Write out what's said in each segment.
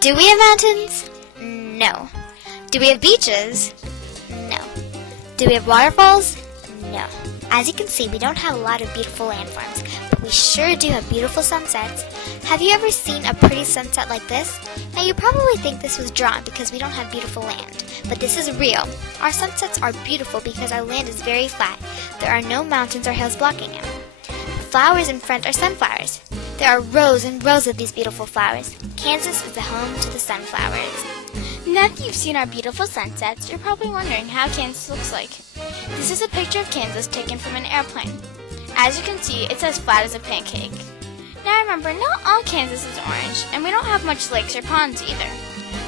Do we have mountains? No. Do we have beaches? No. Do we have waterfalls? No. As you can see, we don't have a lot of beautiful landforms, but we sure do have beautiful sunsets. Have you ever seen a pretty sunset like this? Now you probably think this was drawn because we don't have beautiful land, but this is real. Our sunsets are beautiful because our land is very flat. There are no mountains or hills blocking it. The flowers in front are sunflowers. There are rows and rows of these beautiful flowers. Kansas is the home to the sunflowers. Now that you've seen our beautiful sunsets, you're probably wondering how Kansas looks like. This is a picture of Kansas taken from an airplane. As you can see, it's as flat as a pancake. Now remember, not all Kansas is orange, and we don't have much lakes or ponds either.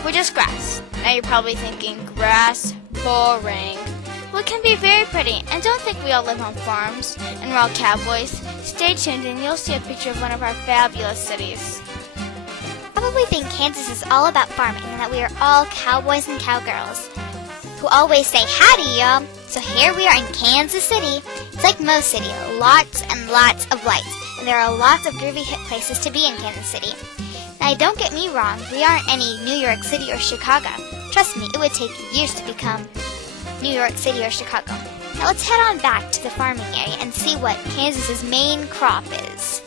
We're just grass. Now you're probably thinking, grass? Boring. Well, it can be very pretty, and don't think we all live on farms and we're all cowboys. Stay tuned and you'll see a picture of one of our fabulous cities. Probably think Kansas is all about farming and that we are all cowboys and cowgirls who always say howdy, y'all. So here we are in Kansas City. It's like most cities, lots and lots of lights, and there are lots of groovy hip places to be in Kansas City. Now don't get me wrong, we aren't any New York City or Chicago. Trust me, it would take years to become New York City or Chicago. Now let's head on back to the farming area and see what Kansas's main crop is.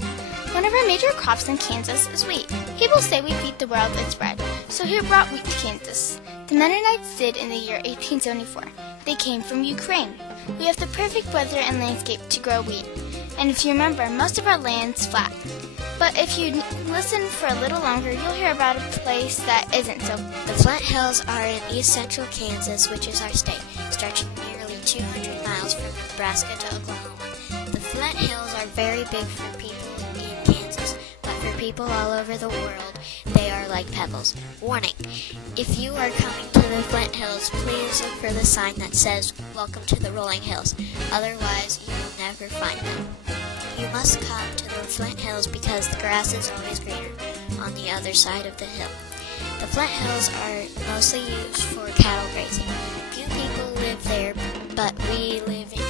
One of our major crops in Kansas is wheat. People say we feed the world with bread, so who brought wheat to Kansas? The Mennonites did in the year 1874. They came from Ukraine. We have the perfect weather and landscape to grow wheat. And if you remember, most of our land's flat. But if you listen for a little longer, you'll hear about a place that isn't so. The Flint Hills are in east central Kansas, which is our state, stretching nearly 200 miles from Nebraska to Oklahoma. The Flint Hills are very big for people in Kansas, but for people all over the world, they are like pebbles. Warning: if you are coming to the Flint Hills, please look for the sign that says, "Welcome to the Rolling Hills." Otherwise, you will never find them. You must come to the Flint Hills because the grass is always greener on the other side of the hill. The Flint Hills are mostly used for cattle grazing. Few people live there, but we live in